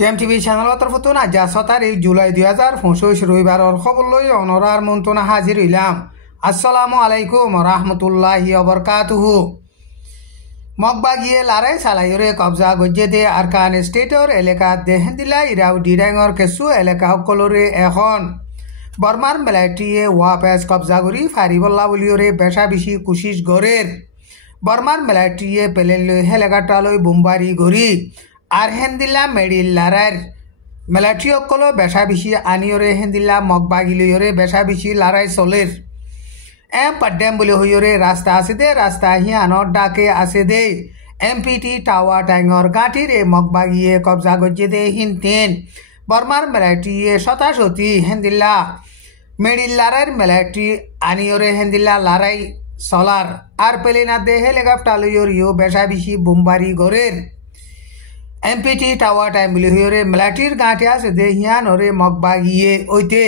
টিএমটিভি চ্যানেলৰ তৰফতো আজি 7 তাৰিখ জুলাই 2025 ৰবিবাৰৰ খবৰ লৈ অনৰাৰ মন্তনা হাজিৰ হইলাম। আসসালামু আলাইকুম রাহমাতুল্লাহি ওয়া বারাকাতুহু। মগবাগিয়ে লারাই সালাইরে কবজা গজ্জেতে আরকান স্টেটর এলাকা দেহেন্দিলা ইরাউ ডিরাঙর কেসু এলাকা সকলরে এখন বর্মার মিলিটারিয়ে ওয়াপেস কবজা করি ফারিবল্লা বলিওরে বেশা বেশি কোশিশ গরের বর্মার মিলিটারিয়ে পেলেন লই হেলেকাটালই বোমবারি গরি আর হেন্দিলা মেডিল লারার মিলিটারি সকল বেশা বেশি আনিওরে হেন্দিলা মগবাগিলইরে বেশা বেশি লারাই চলের পড্ডেম বলে হইরে রাস্তা আছে দে রাস্তা হিয়ানোর ডাকে আছে দে এমপিটি টাওয়া টাইঙর গাঁঠিরে মগবাগিয়ে কবজা গজ্জে দে হিনতেন বর্মার মিলিটারিয়ে শতাশতি হেন্দিল্লা মেডিল লারার মিলিটারি আনিওরে হেন্দিল্লা লারাই সলার আর পেলেনা দে হেলিকপ্টার ইউ বেশা বেশি বোমবারি গরের এমপিটি টাওয়া টাইম বলে হইরে মিলিটারির গাঁঠে আছে দে হিয়ানোরে মগবাগিয়ে ওইতে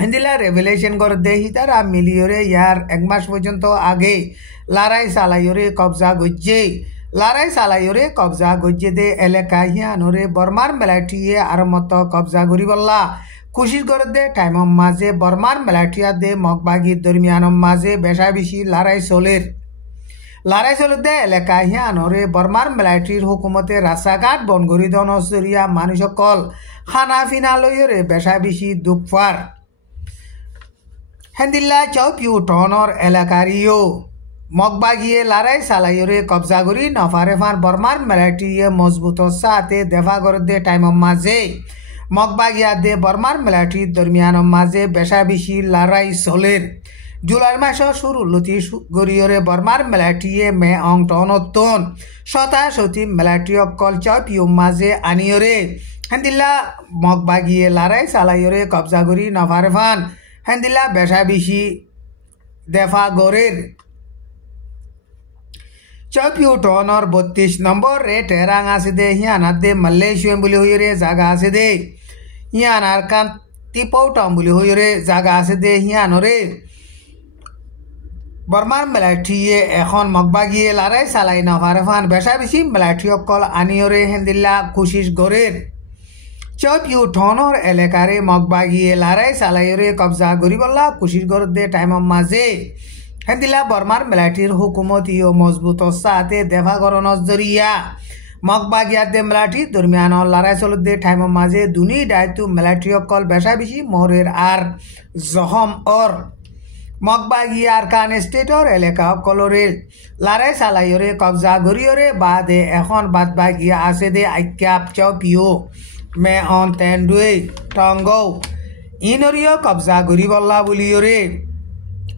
হিন্দিলা রেভেলেশন করে দেহি তারা মিলিয়রে ইয়ার এক মাস পর্যন্ত আগে লারাই সালাইরে কবজা গজ্জে দে এলাকা হিয়ানোরে বর্মার মিলিটারিয়ে আর মত কবজা করি বললা কোশিশ করে দে টাইম মাঝে বর্মার মিলিটারিয়া দে মগবাগির দরমিয়ান মাঝে বেশা বেশি লারাই চলের দে এলাকা হিয়ানোরে বর্মার মিলিটারির হুকুমতে রাস্তাঘাট বনগরি দনজরিয়া মানুষ সকল খানা ফিনা লইরে বেশা বেশি দুঃখফার হেন্দিল্লা চৌপিউ টনর এলাকারিও মগবাগিয়ে লারাই সালাইরে কবজা করি নফারেফান বর্মার মিলিটারিয়ে মজবুত সাথে দেফা করে দে টাইম মাঝে মগবাগিয়া দে বর্মার মিলিটারির দরমিয়ান মাঝে বেশা বেশি লারাই চলের জুলাই মাসের শুরু লতি গরিয়রে বর্মার মিলিটারিয়ে মে অং টনতন শতাশতি মিলিটারি অকল চৌপিউ মাঝে আনিয়রে হেন্দিল্লা মগবাগিয়ে লারাই সালাইরে কবজা করি নফারেফান হেন্দিলা বেশা বেশি দেফা গরের চৌপিউ টনর 32 নম্বর রে টেরাং আছে দে হিয়ানার দে মালয়েশিয়া বলে হইরে জায়গা আছে দে হিয়ানার কান তিপৌটম বলে হইরে জায়গা আছে দে হিয়ানরে বর্মার মিলিটারিয়ে এখন মগবাগিয়ে লারাই সালাই নফারেফান বেশা বেশি মিলিটারি অকল আনিয়রে হেন্দিল্লা কোশিশ গরের চৌপিউ টনর এলাকারে মগবাগিয়ে লারাই সালাইরে কবজা করি বললা কোশিশ করে দে টাইম মাঝে হেন্দিলা বর্মার মিলিটারির হুকুমত ইও মজবুত সাথে দেফা করণর জরিয়া মগবাগিয়া দে মিলিটারি দরমিয়ান লারাই চলত দে টাইম মাঝে দুনি দায়িত্ব মিলিটারি অকল বেশা বেশি মোহরের আর জহম অর মগবাগিয়া আর কান স্টেটর এলাকা অকলরে লারাই সালাইরে কবজা করিয়রে বাদে এখন বাদ বাগিয়া আছে দে আইক্যাপ চৌপিউ মে অন তেন্ডুয়ে টঙ্গো ইনরিও কবজা করি বল্লা বলিওরে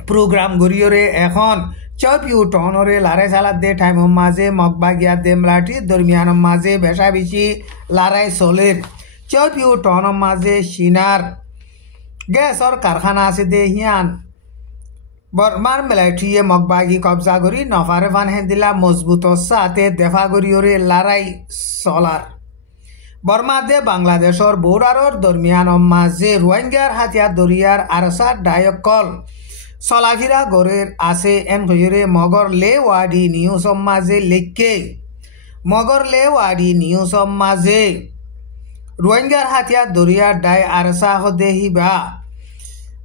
প্রোগ্রাম গরিয়রে এখন চৌপিউ টনরে লারাই সালাদ দে টাইম মাঝে মগবাগিয়া দে মিলিটারি দরমিয়ান মাঝে বেশা বেশি লারাই চলের চৌপিউ টন মাঝে সিনার গ্যাসর কারখানা আছে দে হিয়ান বর্মার মিলিটারিয়ে মগবাগি কবজা করি নফারেফান হেন্দিলা মজবুত সাথে দেফা গরিয়রে লারাই চলার বর্মা দে বাংলাদেশর বর্ডারর দরমিয়ান মাঝে রোহিঙ্গার হাতিয়ার দরিয়ার আরসার ডায়কল চলাফিরা গড়ের আছে এন হইরে মগর লে ওয়াডি নিউজ মাঝে লেখকে মগর লে ওয়াডি নিউজ মাঝে রোহিঙ্গার হাতিয়ার দরিয়ার ডাই আরসা হদে হিবা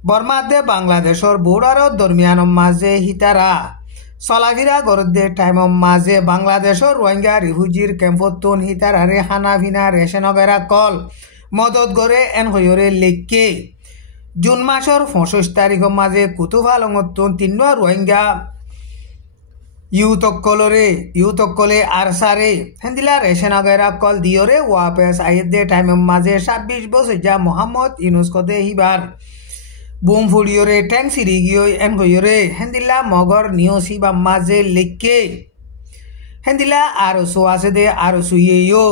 বর্মা দে বাংলাদেশর বর্ডারর দরমিয়ান মাঝে হিতারা চলাফিরা গড়ে টাইম মাঝে বাংলাদেশর রোহিঙ্গা রিফিউজির ক্যাম্পতন হিতারারে খানা ভিনা রেশন বেড়া কল মদত গড়ে এন হইরে লেখকে জুন মাসর 25 তারিখ মাঝে কুতুফালঙতন 3 রোহিঙ্গা ইউতকলে আরসারে হেন্দিলা রেশন বেড়া কল দিয়রে ওয়াপেস আইয়ে দে টাইম মাঝে 26 বছর যা মোহাম্মদ ইউনুস কদে হিবার বুম ফুড়িয়রে ট্যাং সিরি গিয়ে এন হইরে হেন্দিলা মগর নিয়সি বা মাঝে লেখকে হেন্দিলা আরো সো আছে দে আরো সুইয়েও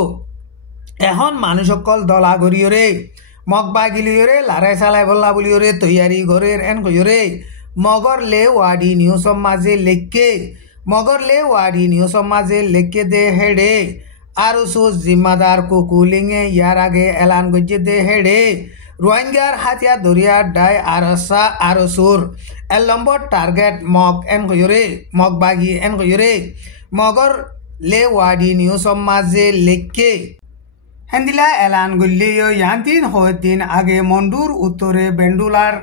এখন মানুষ সকল দলা গরিয়রে মগবাগিলিয়রে লারাই সালাই বল্লা বলিয়রে তৈয়ারি ঘরের এন হইরে মগর লে ওয়াডি নিউজ মাঝে লেখকে মগর লে ওয়াডি নিউজ মাঝে লেখকে দে হেডে আরো সো জিম্মাদার কুকুলিংয়ে ইয়ার আগে এলান গজ্জে দে হেডে রোহিঙ্গার হাতিয়ার দরিয়ার ডাই আরসা আরসুর এল নম্বর টার্গেট মগ এন হইরে মগবাগি এন হইরে মগর লে ওয়াডি নিউজ মাঝে লেখকে হেন্দিলা এলান গল্লিও ইয়ান্তিন হদিন আগে মন্ডুর উত্তরে বেন্ডুলার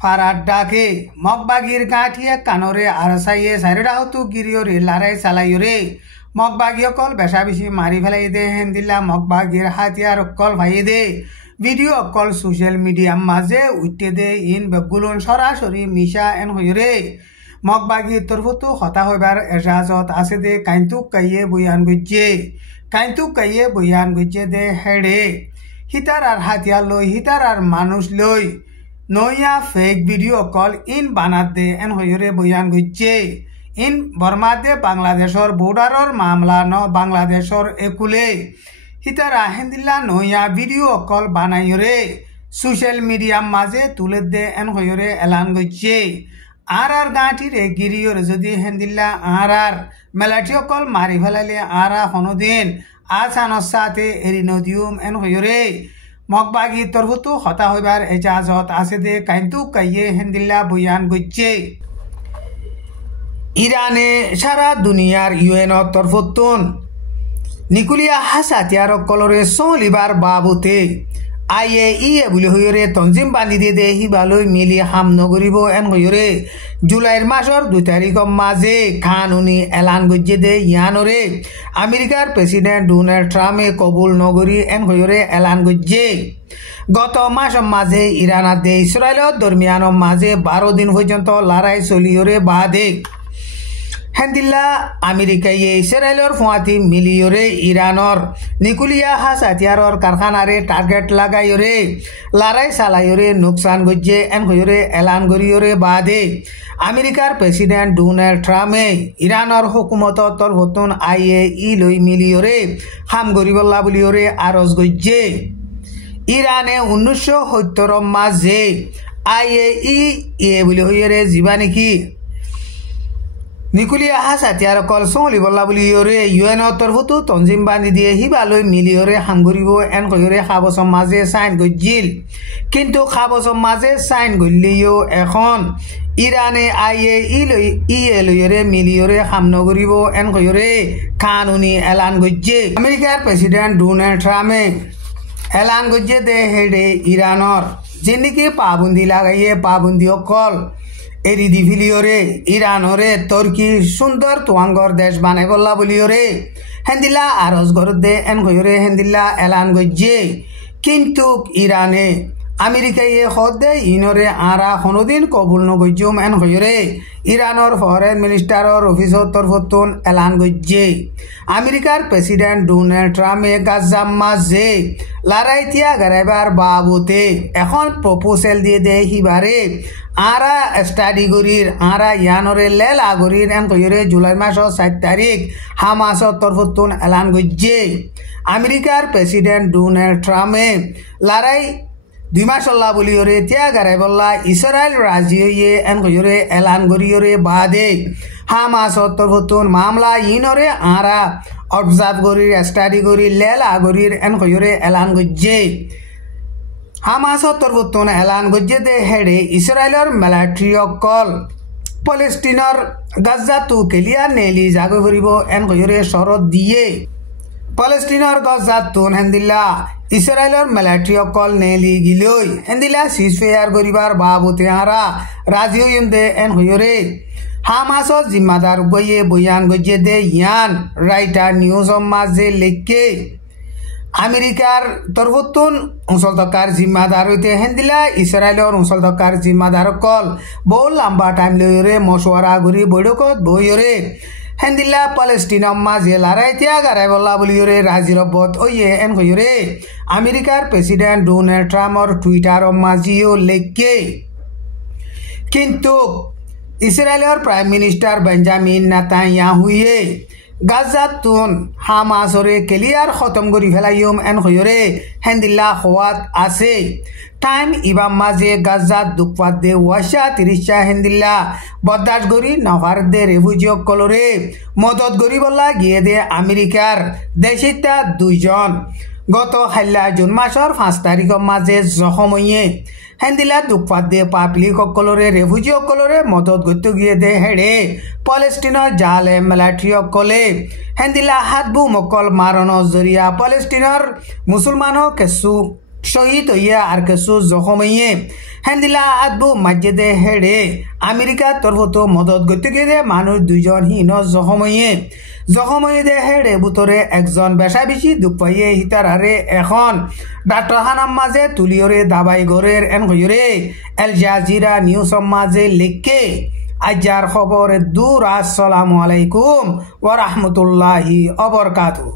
ফারার ডাকে মগবাগির গাঁঠিয়ে কানরে আরসাইয়ে সাইরেডাহতু গিরিয়রে লারাই চালাইয়রে মগবাগি অকল বেশা বেশি মারি ফেলাই দে হেন্দিলা মগবাগির হাতিয়ার অকল ভাইয়ে দে ভিডিও অকল সোশ্যাল মিডিয়ার মাঝে উঠতে দে ইন বেগুলন সরাসরি মিশা এন হইরে মগবাগির তরফতো হতা হইবার এজাজত আছে দে কাইন্তুক কাইয়ে বয়ান গইছে দে হেডে হিতার আর হাতিয়ার লই হিতার আর মানুষ লই নয়া ফেক ভিডিও কল ইন বানাত দে এন হইরে বয়ান গইছে ইন বর্মাতে বাংলাদেশর বর্ডারর মামলা ন বাংলাদেশর একুলে হিতারা হেন্দিল্লা নয়া ভিডিও কল বানাইরে সোশ্যাল মিডিয়ার মাঝে তুলে দে এন হইরে এলান গইছে আর গাঁঠিরে গিরিয়র যদি হেন্দিল্লা আর মেলাটি অকল মারি ফেলাইলে আর হনদিন আসানোর সাথে এরি নদিউম এন হইরে মগবাগি তরফতো হতা হইবার এজাজত আছে দে কাইন্তুক কাইয়ে হেন্দিল্লা বয়ান গইছে ইরানে সারা দুনিয়ার ইউএন তরফতুন নিকুলিয়া হাসাতিয়ার কলরে সলিবার বাবুতে IAEA বুলি হইরে তঞ্জিম বান্ধি দিয়ে দে হিবালৈ মিলি হাম নগরিব এন হইরে জুলাইর মাসর 2 তারিখ মাঝে কানুনি এলান গজ্জে দে ইয়ানরে আমেরিকার প্রেসিডেন্ট ডোনাল্ড ট্রাম্পে কবুল নগরী এন হইরে এলান গজ্জে গত মাস মাঝে ইরান দে ইসরায়েলের দরমিয়ান মাঝে 12 দিন পর্যন্ত লড়াই চলিয়রে বাদে হেন্দিল্লা আমেরিকায় ইসরায়েলের ফুয়াতি মিলিয়রে ইরানর নিকুলিয়া হাসাতিয়ারর কারখানারে টার্গেট লাগাইরে লড়াই চালাইরে নোকসান গজ্জে এন হইরে এলান গরিয়রে বাদে আমেরিকার প্রেসিডেন্ট ডোনাল্ড ট্রাম্পে ইরানর হুকুমতর তরফতুন IAEA লই মিলিয়রে হাম গরিবল্লা বুলিয়রে আরজ গজ্জে ইরানে 1970 মাঝে IAEA বুলি হইরে জিবা নেকি নিকুলিয়া হাসাতিয়ার কল সলিবল্লা বুলি ইয়রে ইউএন তরফতো তঞ্জিম বান্ধি দিয়ে হিবালৈ মিলিয়রে হামগরিব এন কইরে খাবসম মাঝে সাইন গজ্জিল কিন্তু খাবসম মাঝে সাইন গল্লিও এখন ইরানে IAEA লইরে মিলিয়রে হামনগরিব এন কইরে কানুনি এলান গজ্জে আমেরিকার প্রেসিডেন্ট ডোনাল্ড ট্রাম্পে এলান গজ্জে দে হেডে ইরানর যিনিকি পাবন্দি লাগাইয়ে পাবন্দি অকল এরি দিভিলিয়রে ইরানরে তুর্কি সুন্দর তোয়াঙ্গর দেশ বানাই বললা বলিয়রে হেন্দিল্লা আরজ গরত দে এন কইরে হেন্দিল্লা এলান গজ্জে কিন্তু ইরানে আমেরিকায় হদে ইনরে আরা কোনোদিন কবুল নগজ্জুম এন কইরে ইরানর ফরেন মিনিস্টারর অফিসর তরফতুন এলান গজ্জে আমেরিকার প্রেসিডেন্ট ডোনাল্ড ট্রাম্পে গাজ্জাম মাঝে লড়াইতিয়া গারাইবার বাবুতে এখন প্রপোজাল দিয়ে দে হিবারে আরা স্টাডি গরির আরা ইয়ানরে লেল আগরির এন কইরে জুলাই মাসর 7 তারিখ হামাসর তরফতুন এলান গজ্জে আমেরিকার প্রেসিডেন্ট ডোনাল্ড ট্রাম্পে লড়াই 2 মাস হল্লা বলিয়রে তিয়া গারাই বললা ইসরায়েল রাজিয়ে এন কইরে এলান গরিয়রে বাদে হামাসর তরফতুন মামলা ইনরে আরা অবজার্ভ গরির স্টাডি গরির লেল আগরির এন কইরে এলান গজ্জে হামাসর তরফতুন এলান গজ্জে দে হেডে ইসরায়েলের মিলিটারি অকল প্যালেস্টিনার গাজা তু ক্লিয়ার নেলি জাগো করিব এন কইরে শরত দিয়ে প্যালেস্টিনার গাজা তুন হেন্দিল্লা ইসরায়েলের মিলিটারি অকল নেলি গিলই হেন্দিল্লা সিজফেয়ার করিবার বাবুতে আরা রাজি হইম দে এন হইরে হামাসর জিম্মাদার গইয়ে বয়ান গজ্জে দে ইয়ান রাইটার নিউজ মাঝে লেখকে আমেরিকার তরফতুন অঞ্চল তকার জিম্মাদার হইতে হেন্দিলা ইসরায়েলের অঞ্চল তকার জিম্মাদার কল বহু লম্বা টাইম লইরে মশওয়ারা ঘুরি বৈঠকত বইরে হেন্দিলা প্যালেস্টিনার মাঝে লড়াইতিয়া গারাই বল্লা বলিরে রাজিরবত ওইয়ে এন কইরে আমেরিকার প্রেসিডেন্ট ডোনাল্ড ট্রাম্পর টুইটার মাঝিও লেখকে কিন্তু ইসরায়েলের প্রাইম মিনিস্টার বেঞ্জামিন নেতানিয়াহুয়ে গাজাতুন হামাসরে ক্লিয়ার খতম করি ফেলাইম এন হইরে হেন্দিল্লা হওয়াত আছে টাইম ইবাম মাঝে গাজাত দুঃপাত দে ওয়াশা 30 হেন্দিল্লা বদাস গরি নভার দে রেফিউজি কলরে মদত গরি বলা গিয়ে দে আমেরিকার দেশিতা 2 জন গত হাল্লা জুন মাসর 5 তারিখের মাঝে জখমইয়ে হেন্দিলা দুঃখপাত দিয়ে পাবলিক সকলরে রেফিউজি সকলরে মদত করতে গিয়ে দে হেড়ে পলেস্টিনৰ জালে মেলাঠি সকলে হেন্দিলা হাতবু মকল মাৰণৰ জৰিয়া পলেস্টিনৰ মুসলমানক কিছু শহীদ হইয়া আর কিছু জখমইয়ে হেন্দিলা হাতবু মসজিদে হেড়ে আমেরিকার তরফতো মদত করতে গিয়ে মানুষ 2 জন হীন জখমইয়ে দে হেড়ে বুতরে একজন বেশা বেশি দুঃখ পাইয়ে হিতার হারে এখন ডাক্তারখানার মাঝে তুলিয়রে দাবাই গরের এন হইরে এল জাজিরা নিউজ মাঝে লিখে আজার খবর দূর। আসসালামু আলাইকুম ওয়া রাহমাতুল্লাহি ওয়া বারাকাতুহু।